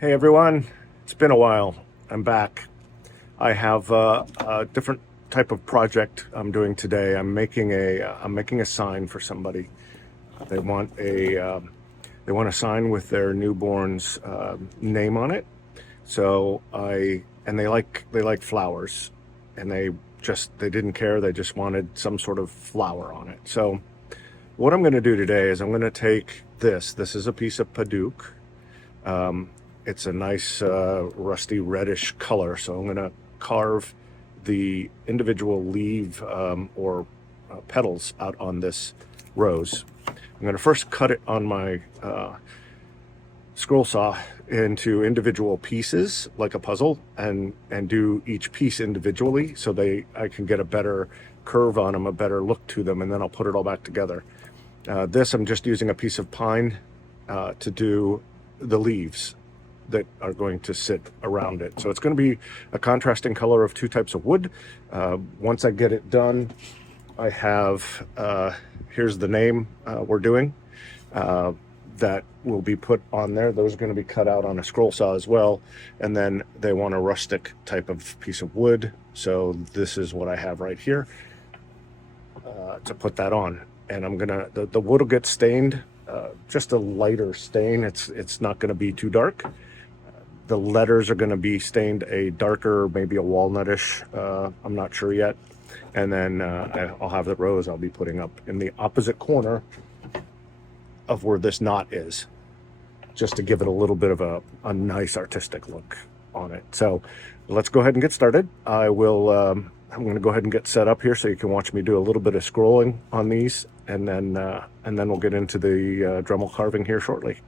Hey everyone, it's been a while. I'm back. I have a different type of project I'm doing today. I'm making a sign for somebody. They want a sign with their newborn's name on it. And they like flowers, and they didn't care. They just wanted some sort of flower on it. So what I'm going to do today is I'm going to take this. This is a piece of padauk. It's a nice rusty reddish color, so I'm going to carve the individual leaf or petals out on this rose. I'm going to first cut it on my scroll saw into individual pieces like a puzzle, and do each piece individually so I can get a better curve on them, a better look to them, and then I'll put it all back together. This I'm just using a piece of pine to do the leaves that are going to sit around it. So it's going to be a contrasting color of two types of wood. Once I get it done, I have, here's the name we're doing that will be put on there. Those are going to be cut out on a scroll saw as well. And then they want a rustic type of piece of wood. So this is what I have right here to put that on. And the wood will get stained, just a lighter stain. It's not going to be too dark. The letters are going to be stained a darker, maybe a walnutish, I'm not sure yet. And then I'll have the rose I'll be putting up in the opposite corner of where this knot is, just to give it a little bit of a nice artistic look on it. So let's go ahead and get started. I'm going to go ahead and get set up here so you can watch me do a little bit of scrolling on these, and then we'll get into the Dremel carving here shortly.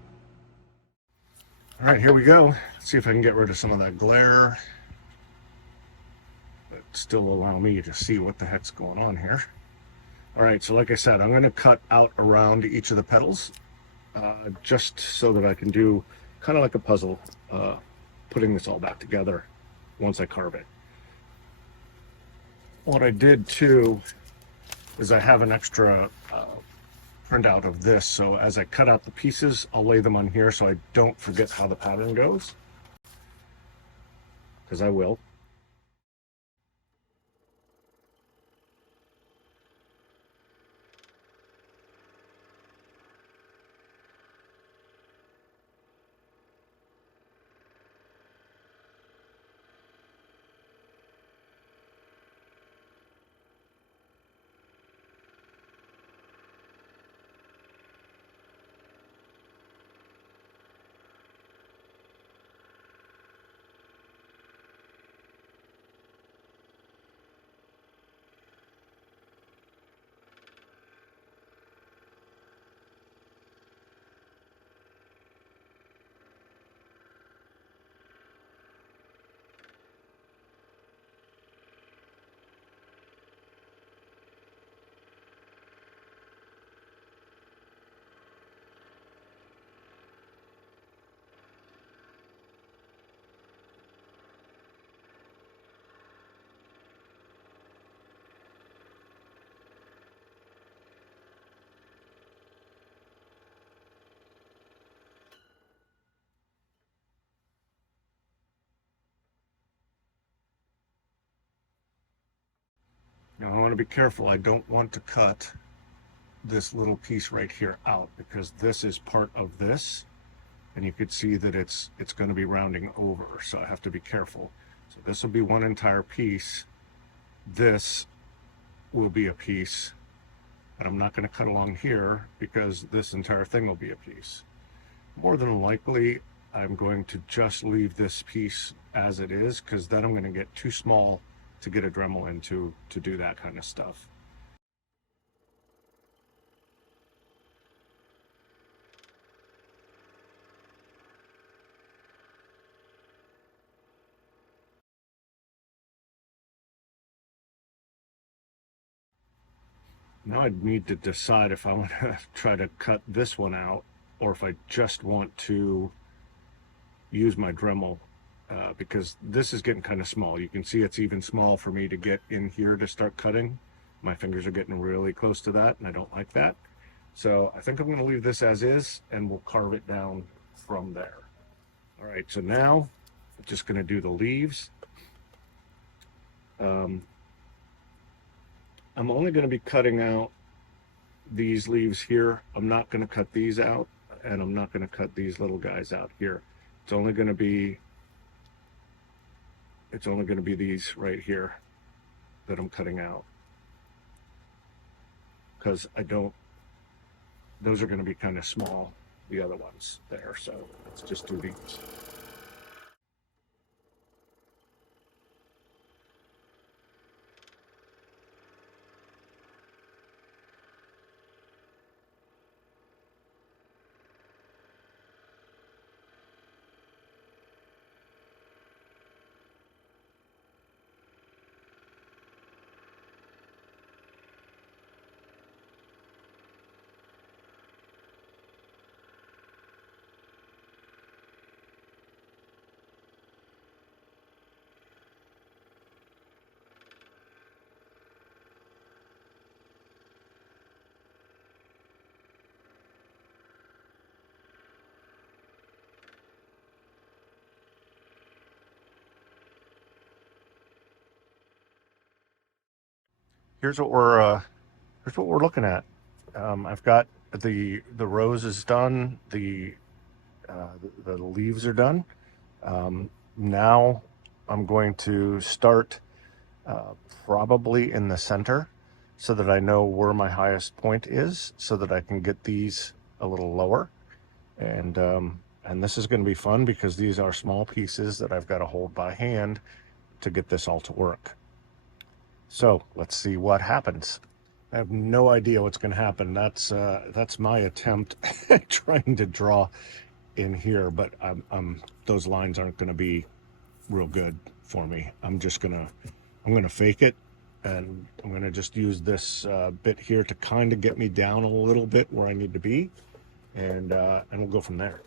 All right, here we go. Let's see if I can get rid of some of that glare, but still allow me to see what the heck's going on here. All right, so like I said, I'm going to cut out around each of the petals, just so that I can do kind of like a puzzle, putting this all back together once I carve it. What I did too is I have an extra printout of this, so as I cut out the pieces, I'll lay them on here so I don't forget how the pattern goes, because I will. Now I want to be careful. I don't want to cut this little piece right here out, because this is part of this, and you could see that it's going to be rounding over, so I have to be careful. So this will be one entire piece. This will be a piece, and I'm not going to cut along here because this entire thing will be a piece. More than likely, I'm going to just leave this piece as it is, because then I'm going to get too small to get a Dremel into to do that kind of stuff. Now I need to decide if I want to try to cut this one out, or if I just want to use my Dremel, because this is getting kind of small. You can see it's even small for me to get in here to start cutting. My fingers are getting really close to that, and I don't like that. So I think I'm going to leave this as is, and we'll carve it down from there. All right, so now I'm just going to do the leaves. Um, I'm only going to be cutting out these leaves here. I'm not going to cut these out, and I'm not going to cut these little guys out here. It's only going to be these right here that I'm cutting out, because I don't, those are going to be kind of small, the other ones there. So let's just do these. Here's what we're looking at. I've got the roses done. The leaves are done. Now I'm going to start uh, probably in the center, so that I know where my highest point is, so that I can get these a little lower. And this is going to be fun because these are small pieces that I've got to hold by hand to get this all to work. So let's see what happens. I have no idea what's going to happen. That's my attempt at trying to draw in here, but those lines aren't going to be real good for me. I'm gonna fake it, and I'm gonna just use this bit here to kind of get me down a little bit where I need to be, and we'll go from there.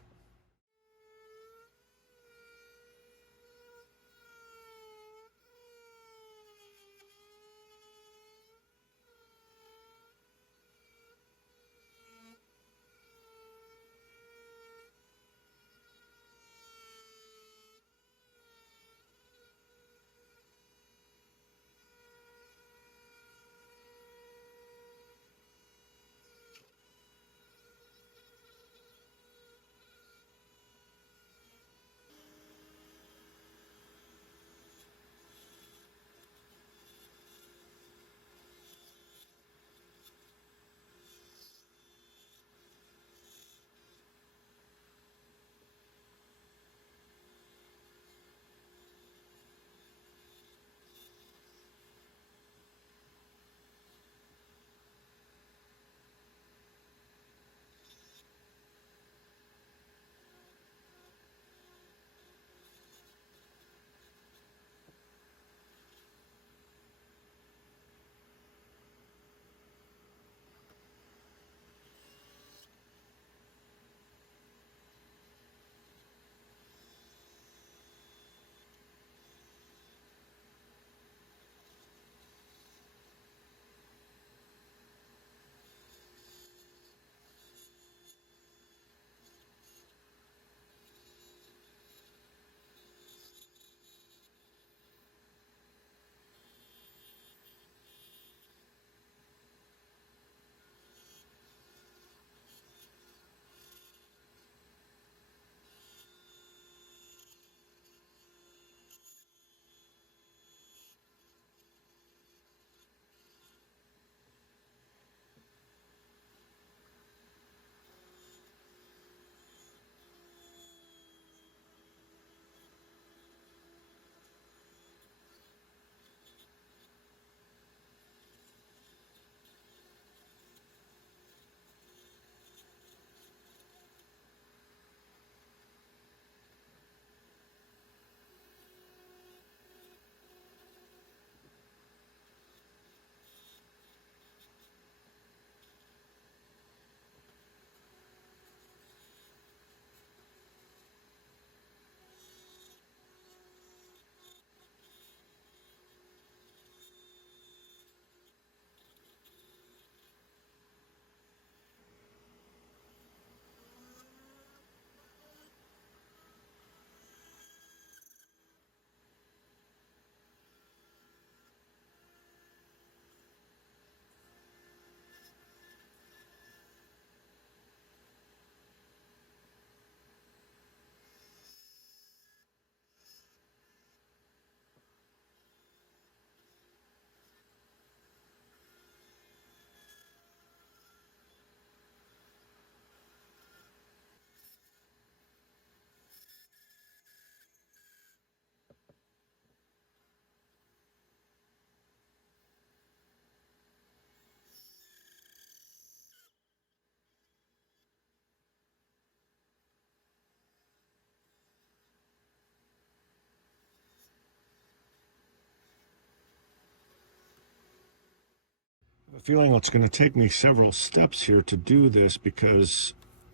a feeling it's going to take me several steps here to do this, because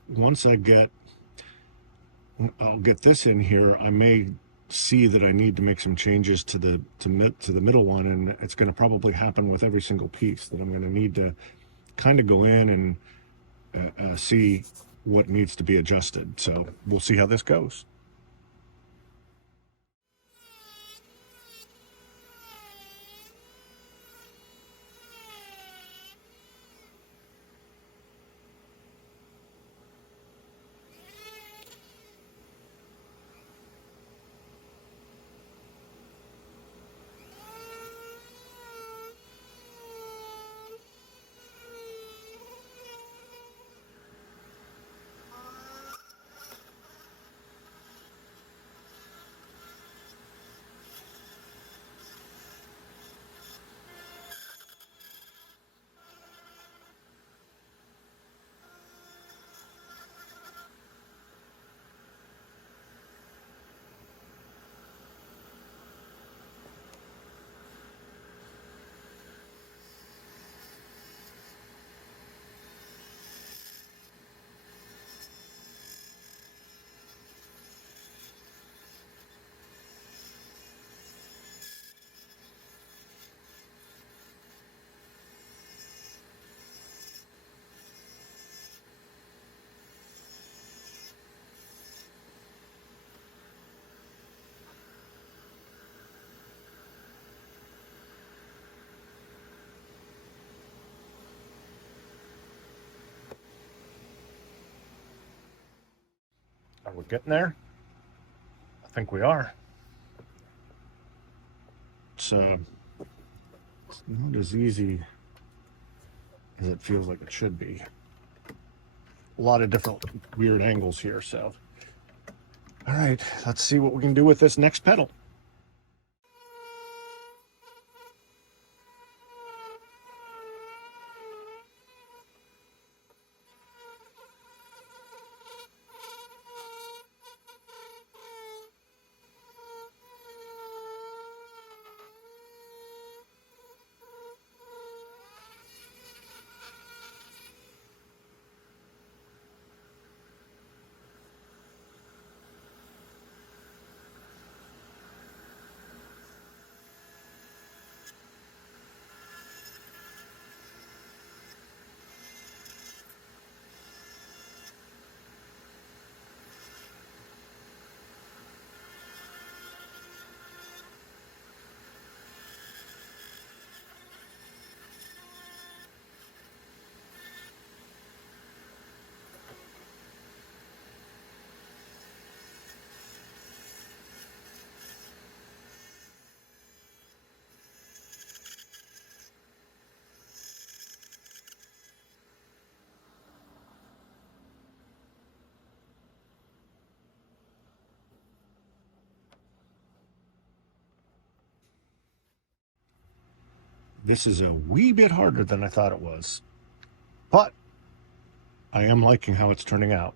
once I'll get this in here, I may see that I need to make some changes to the middle one, and it's going to probably happen with every single piece, that I'm going to need to kind of go in and see what needs to be adjusted. So we'll see how this goes. Are we getting there? I think we are. It's not as easy as it feels like it should be. A lot of different weird angles here, so. All right, let's see what we can do with this next pedal. This is a wee bit harder than I thought it was, but I am liking how it's turning out.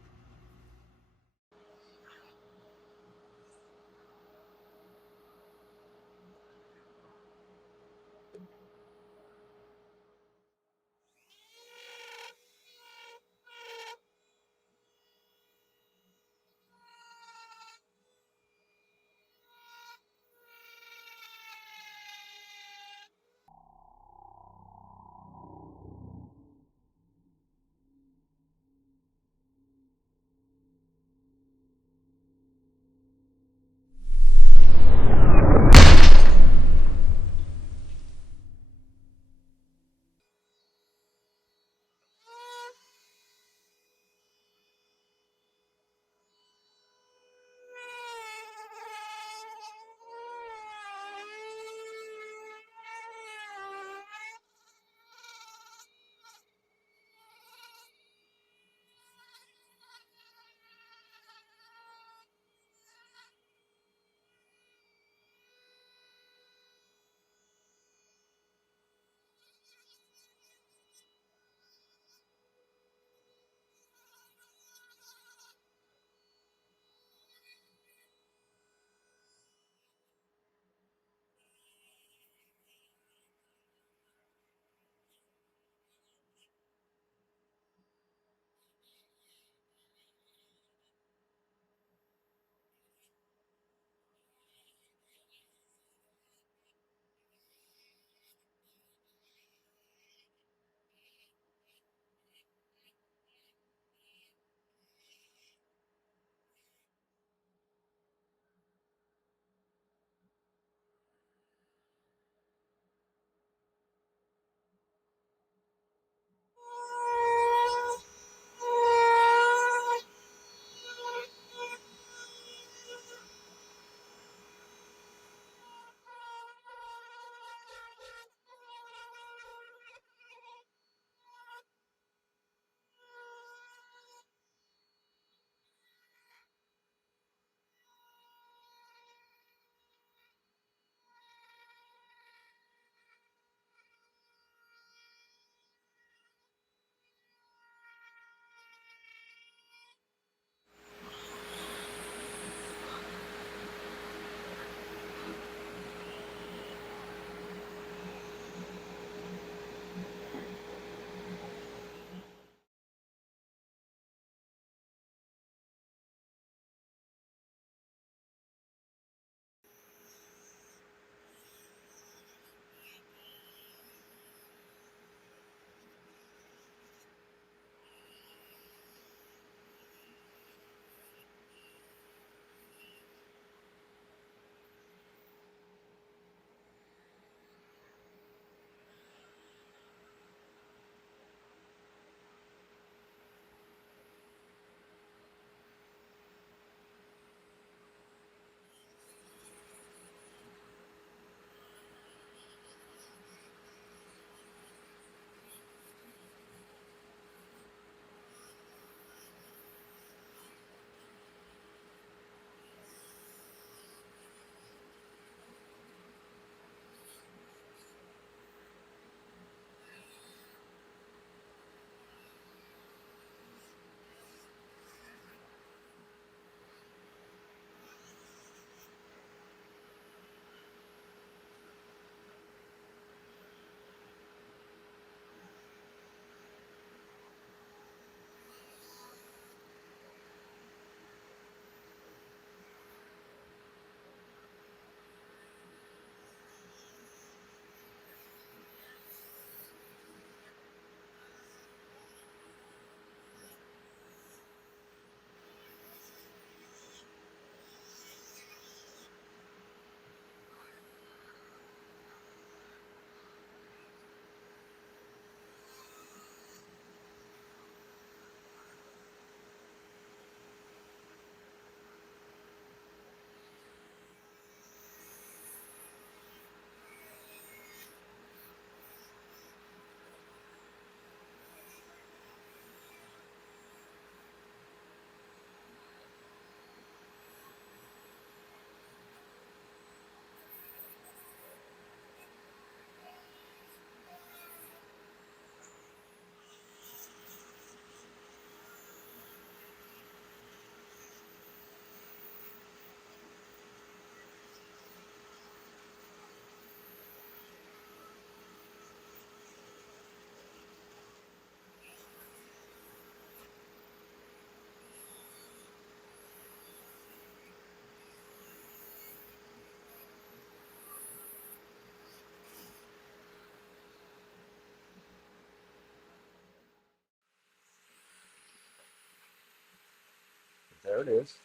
there it is.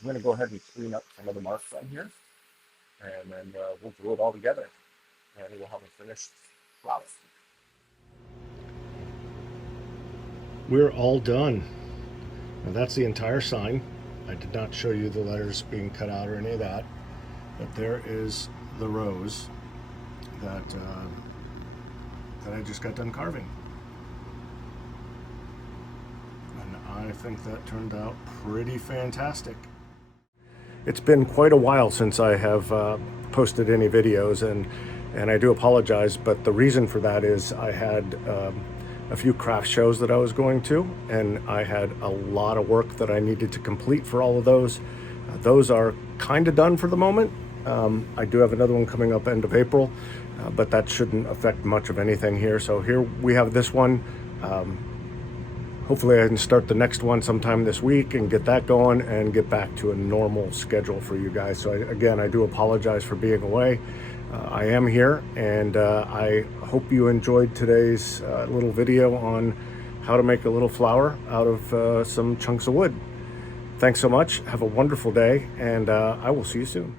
I'm going to go ahead and clean up some of the marks on here, and then we'll glue it all together, and we'll have a finished flower. We're all done. Now that's the entire sign. I did not show you the letters being cut out or any of that, but there is the rose that I just got done carving. And I think that turned out pretty fantastic. It's been quite a while since I have posted any videos, and I do apologize, but the reason for that is I had a few craft shows that I was going to, and I had a lot of work that I needed to complete for all of those. Those are kind of done for the moment. I do have another one coming up end of April, but that shouldn't affect much of anything here. So here we have this one. Hopefully I can start the next one sometime this week and get that going and get back to a normal schedule for you guys. So again, I do apologize for being away. I am here, and I hope you enjoyed today's little video on how to make a little flower out of some chunks of wood. Thanks so much. Have a wonderful day, and I will see you soon.